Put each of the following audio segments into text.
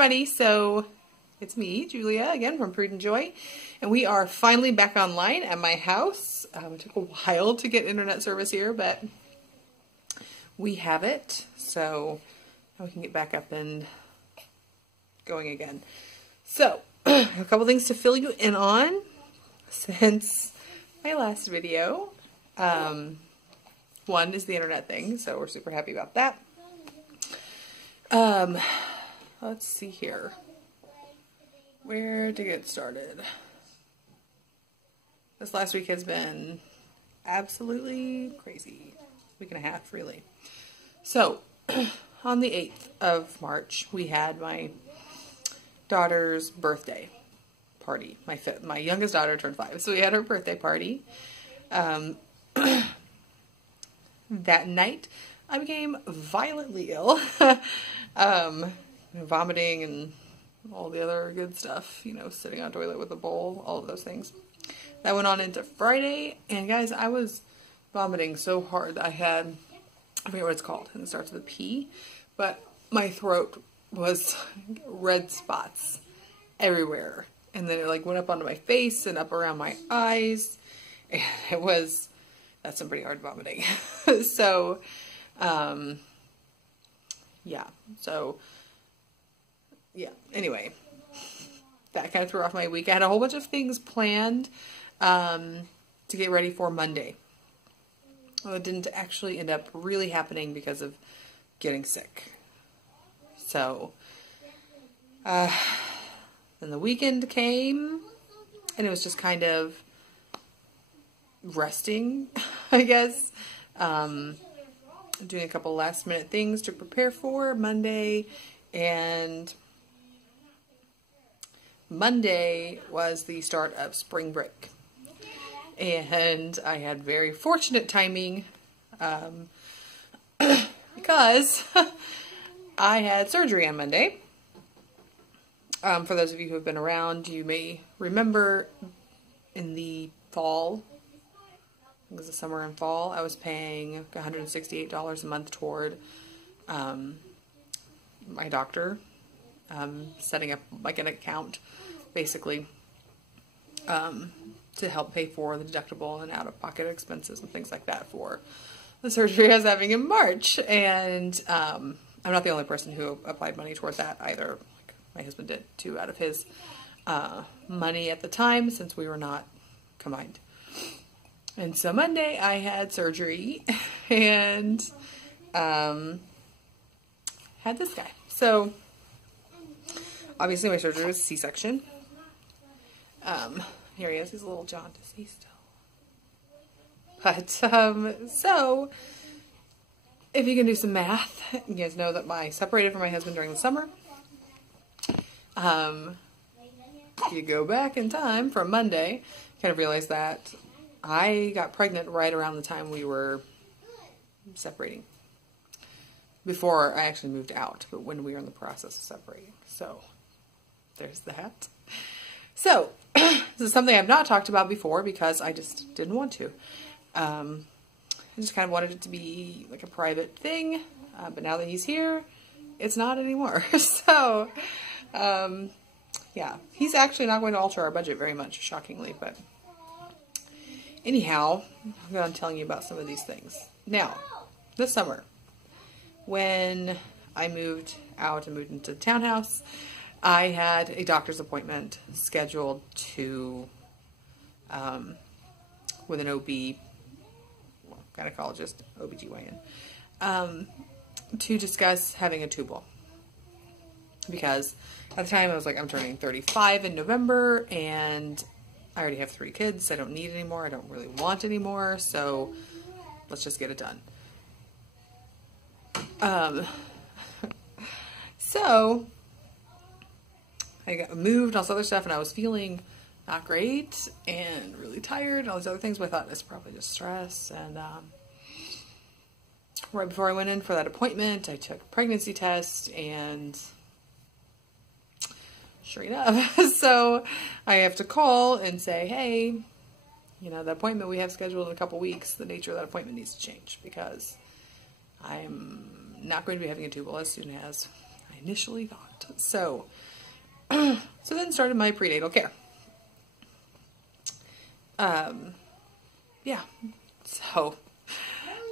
everybody, so it's me, Julia, again from Prudent Joy, and we are finally back online at my house. It took a while to get internet service here, but we have it, so now we can get back up and going again. So, a couple things to fill you in on since my last video. One is the internet thing, so we're super happy about that. Let's see here. Where to get started? This last week has been absolutely crazy. Week and a half, really. So, on the 8th of March, we had my daughter's birthday party. My youngest daughter turned 5, so we had her birthday party. That night, I became violently ill. Vomiting and all the other good stuff, you know, sitting on a toilet with a bowl, all of those things. That went on into Friday, and guys, I was vomiting so hard. I forget what it's called, and it starts with a P, but my throat was red spots everywhere. And then it like went up onto my face and up around my eyes. And that's some pretty hard vomiting. So, anyway, that kind of threw off my week. I had a whole bunch of things planned to get ready for Monday. Well, it didn't actually end up really happening because of getting sick. So, then the weekend came, and it was just kind of resting, I guess. Doing a couple last minute things to prepare for Monday, and Monday was the start of spring break. And I had very fortunate timing, because I had surgery on Monday. For those of you who have been around, you may remember in the fall, it was the summer and fall, I was paying $168 a month toward my doctor, setting up like an account, basically, to help pay for the deductible and out-of-pocket expenses and things like that for the surgery I was having in March. And I'm not the only person who applied money towards that either. Like, my husband did too, out of his money at the time, since we were not combined. And so Monday I had surgery and had this guy. So obviously my surgery was C-section. Here he is. He's a little jaundiced still. But so if you can do some math, you guys know that I separated from my husband during the summer. You go back in time from Monday, kind of realize that I got pregnant right around the time we were separating. Before I actually moved out, but when we were in the process of separating. So, there's that. So, this is something I've not talked about before because I just didn't want to. I just kind of wanted it to be like a private thing, but now that he's here, it's not anymore. So, yeah, he's actually not going to alter our budget very much, shockingly, but anyhow, I'm going to telling you about some of these things. Now, this summer, when I moved out and moved into the townhouse, I had a doctor's appointment scheduled to, with an OB, gynecologist, OBGYN, to discuss having a tubal. Because at the time I was like, I'm turning 35 in November, and I already have 3 kids. I don't need any more. I don't really want any more. So let's just get it done. So I got moved, all this other stuff, and I was feeling not great and really tired and all these other things, but I thought it's probably just stress. And right before I went in for that appointment, I took a pregnancy test, and sure enough, so I have to call and say, hey, you know, the appointment we have scheduled in a couple weeks, the nature of that appointment needs to change because I'm not going to be having a tubal as soon as I initially thought. that. So, so then started my prenatal care. Yeah, so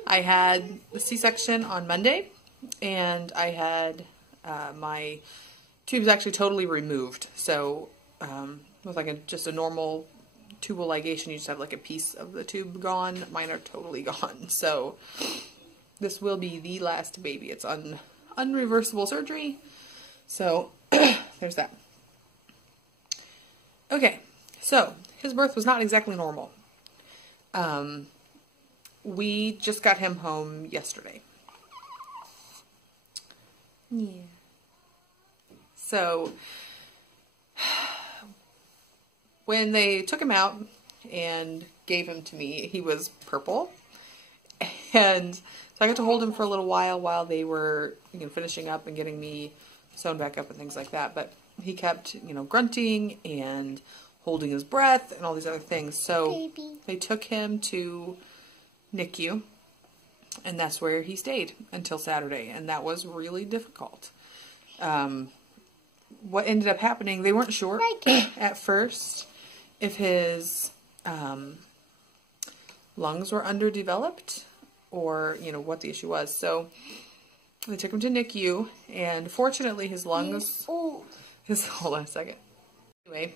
I had the C-section on Monday, and I had my tubes actually totally removed. So with like just a normal tubal ligation, you just have like a piece of the tube gone. Mine are totally gone. So this will be the last baby. It's unreversible surgery. So there's that. Okay, so his birth was not exactly normal. We just got him home yesterday. Yeah. So when they took him out and gave him to me, he was purple. And so I got to hold him for a little while they were, you know, finishing up and getting me sewn back up and things like that. But he kept, you know, grunting and holding his breath and all these other things. So they took him to NICU, and that's where he stayed until Saturday, and that was really difficult. What ended up happening, they weren't sure at first if his lungs were underdeveloped or, you know, what the issue was. So they took him to NICU, and fortunately his lungs... hold on a second. Anyway,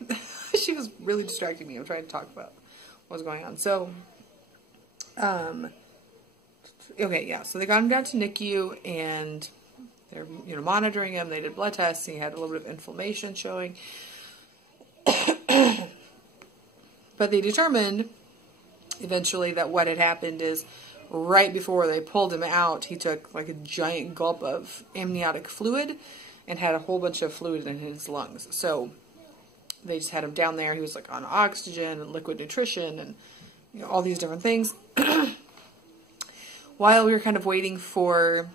she was really distracting me. I'm trying to talk about what was going on. So, okay, yeah. So they got him down to NICU, and they're, you know, monitoring him. They did blood tests. He had a little bit of inflammation showing. But they determined eventually that what had happened is right before they pulled him out, he took like a giant gulp of amniotic fluid and had a whole bunch of fluid in his lungs. So they just had him down there. He was like on oxygen and liquid nutrition and, you know, all these different things. While we were kind of waiting for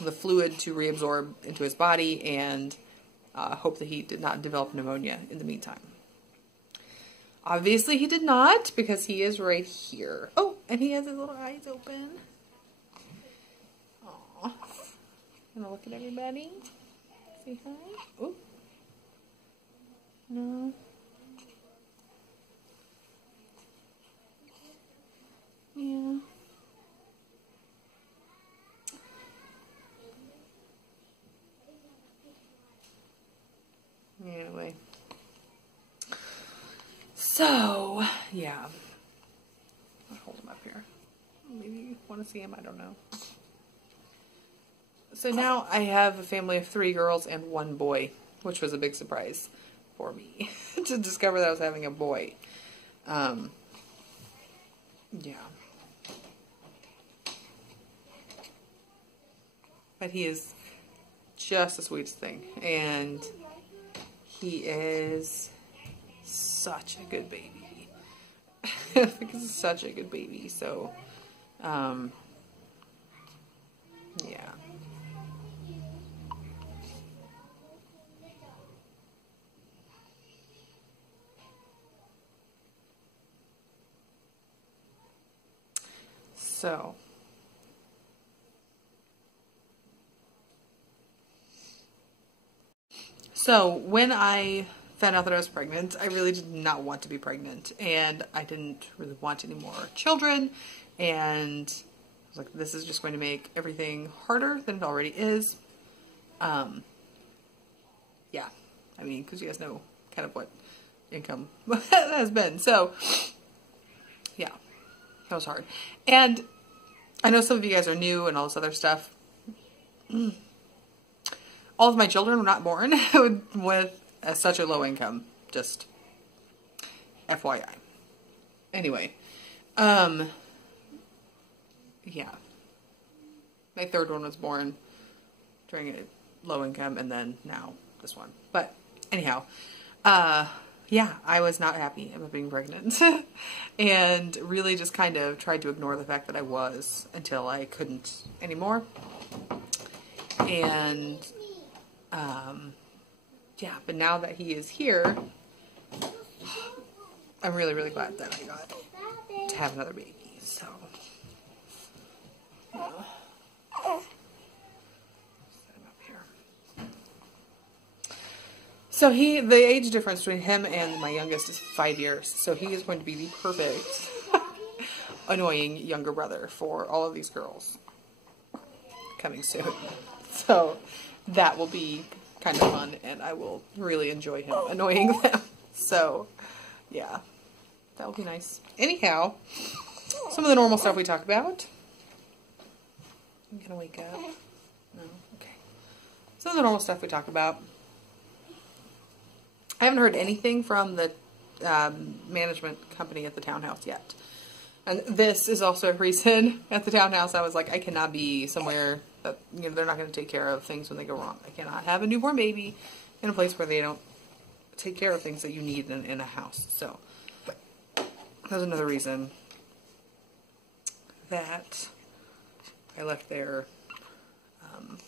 the fluid to reabsorb into his body and hope that he did not develop pneumonia in the meantime. Obviously he did not, because he is right here. Oh, and he has his little eyes open. Aww. Gonna look at everybody. Say hi. Oh. No. Yeah. Anyway. So, yeah. I'll hold him up here. Maybe you want to see him, I don't know. So now I have a family of 3 girls and 1 boy, which was a big surprise for me to discover that I was having a boy. Yeah. But he is just the sweetest thing, and he is such a good baby. I think he's such a good baby. So, yeah. So when I found out that I was pregnant, I really did not want to be pregnant, and I didn't really want any more children, and I was like, this is just going to make everything harder than it already is. Yeah, I mean, because you guys know kind of what income has been, so yeah, that was hard. And I know some of you guys are new and all this other stuff. All of my children were not born with such a low income, just FYI. Anyway, yeah. My 3rd one was born during a low income, and then now this one. But anyhow, yeah, I was not happy about being pregnant and really just kind of tried to ignore the fact that I was until I couldn't anymore. And yeah, but now that he is here, I'm really, really glad that I got to have another baby. So, set him up here. So the age difference between him and my youngest is 5 years. So he is going to be the perfect annoying younger brother for all of these girls coming soon. So that will be kind of fun, and I will really enjoy him annoying them. So yeah, that will be nice. Anyhow, some of the normal stuff we talk about. I'm gonna wake up. No? Okay. Some of the normal stuff we talk about. I haven't heard anything from the management company at the townhouse yet. And this is also a reason at the townhouse I was like, I cannot be somewhere that, you know, they're not going to take care of things when they go wrong. I cannot have a newborn baby in a place where they don't take care of things that you need in a house. So that's another reason that I left there kind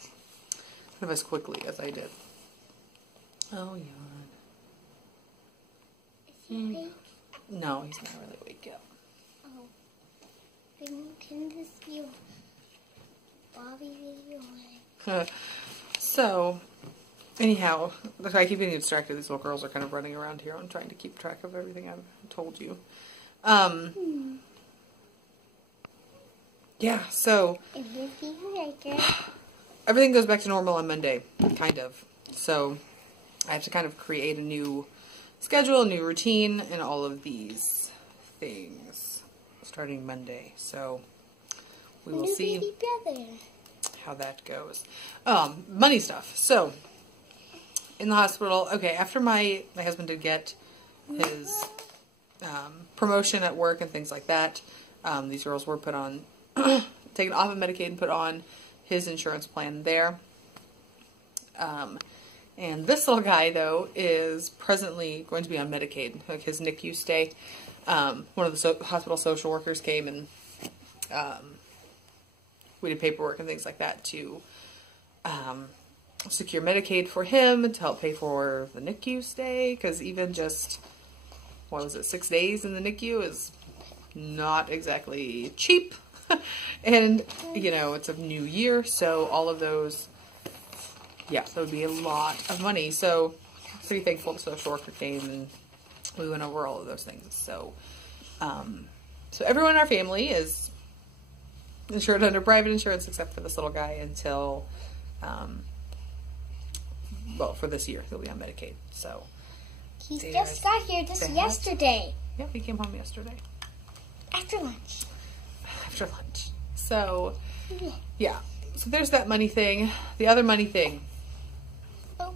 of as quickly as I did. Oh, yawn. Is he awake? No, he's not really awake yet. Oh. Then can this be Bobby video? So, anyhow, I keep getting distracted. These little girls are kind of running around here. I'm trying to keep track of everything I've told you. Yeah, so everything goes back to normal on Monday, kind of. So I have to kind of create a new schedule, a new routine, and all of these things starting Monday. So we will see how that goes. Money stuff. So in the hospital, okay, after my husband did get his promotion at work and things like that, these girls were put on, taken off of Medicaid and put on his insurance plan there. And this little guy, though, is presently going to be on Medicaid, like his NICU stay. One of the hospital social workers came and we did paperwork and things like that to secure Medicaid for him and to help pay for the NICU stay, because even just, what was it, 6 days in the NICU is not exactly cheap. And, you know, it's a new year, so all of those, yeah, that would be a lot of money. So, pretty thankful the social worker came and we went over all of those things. So, so everyone in our family is insured under private insurance except for this little guy until, well, for this year, he'll be on Medicaid. So, he just got here just yesterday. Yep, he came home yesterday. After lunch. After lunch. So, yeah. So there's that money thing. The other money thing. Oh,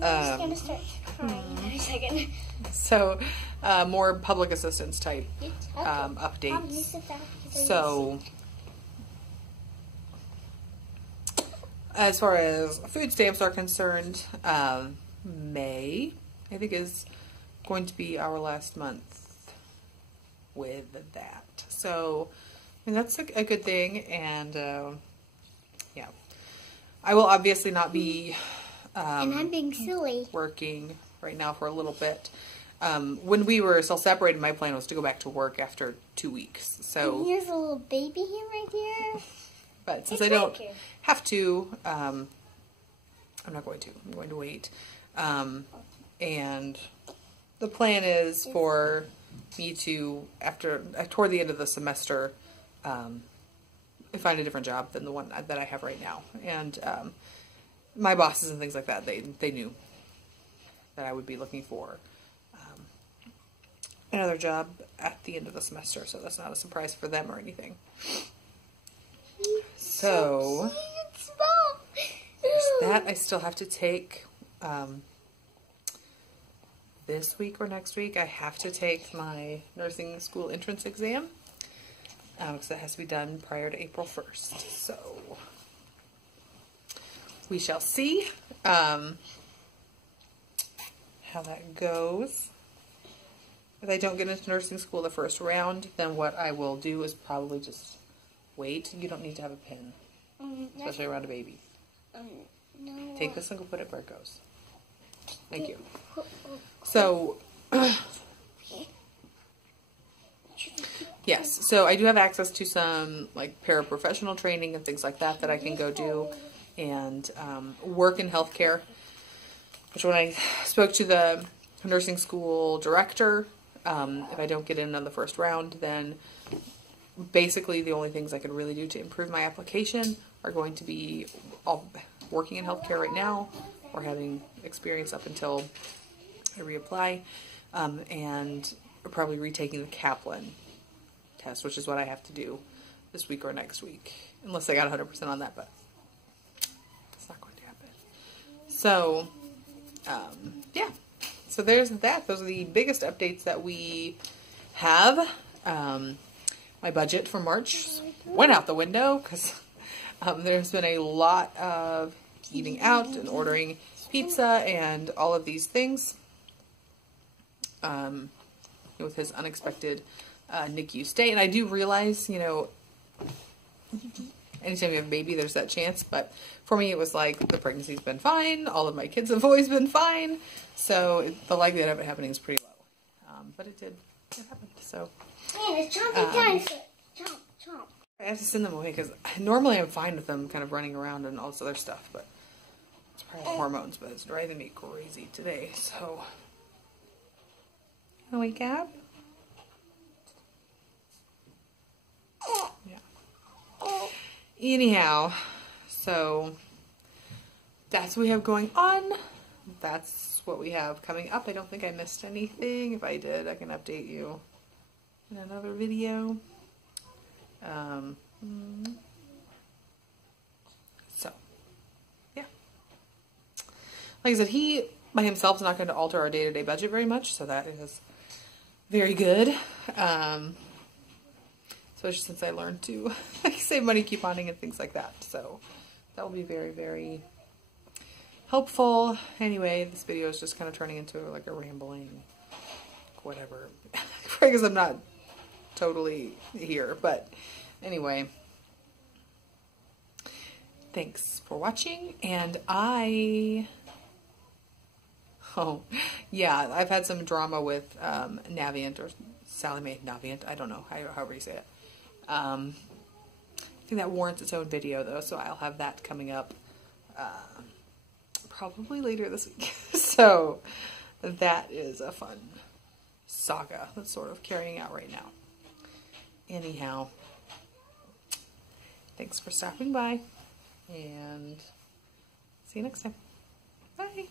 I'm just going to start crying in a second. So, more public assistance type updates. So, as far as food stamps are concerned, May, I think, is going to be our last month with that. So, I mean, that's a good thing, and yeah. I will obviously not be and I'm being silly. Working right now for a little bit. When we were still separated, my plan was to go back to work after 2 weeks. So, and here's a little baby here right here. But since I don't have to, I'm not going to. I'm going to wait. And the plan is for me to, toward the end of the semester, find a different job than the one that I have right now. And my bosses and things like that, they knew that I would be looking for another job at the end of the semester, so that's not a surprise for them or anything. So there's that. I still have to take this week or next week. I have to take my nursing school entrance exam because that has to be done prior to April 1st. So we shall see how that goes. If I don't get into nursing school the first round, then what I will do is probably just wait. You don't need to have a pin, especially around a baby. No. Take this and go put it where it goes. Thank you. So, yes, so I do have access to some like paraprofessional training and things like that that I can go do, and work in healthcare. Which when I spoke to the nursing school director. If I don't get in on the first round, then basically the only things I could really do to improve my application are going to be working in healthcare right now, or having experience up until I reapply, and probably retaking the Kaplan test, which is what I have to do this week or next week, unless I got 100% on that, but that's not going to happen. So, yeah. So there's that. Those are the biggest updates that we have. My budget for March went out the window because there's been a lot of eating out and ordering pizza and all of these things. With his unexpected NICU stay. And I do realize, you know, anytime you have a baby, there's that chance. But for me, it was like, the pregnancy's been fine. All of my kids have always been fine. So the likelihood of it happening is pretty low. But it did. It happened. So. Man, it's chompy dinosaur. Chomp, chomp. I have to send them away because normally I'm fine with them kind of running around and all this other stuff. But it's probably the hormones, but it's driving me crazy today. So. Wake up. Yeah. Anyhow, so that's what we have going on. That's what we have coming up. I don't think I missed anything. If I did, I can update you in another video. So, yeah. Like I said, he by himself is not going to alter our day-to-day budget very much, so that is very good. Especially since I learned to save money, couponing, and things like that. So that will be very, very helpful. Anyway, this video is just kind of turning into like a rambling whatever. Because I'm not totally here. But anyway, thanks for watching. And oh, yeah, I've had some drama with Navient, or Sally Mae Navient. I don't know, however you say it. I think that warrants its own video, though, so I'll have that coming up probably later this week. So that is a fun saga that's sort of carrying out right now. Anyhow, thanks for stopping by, and see you next time. Bye.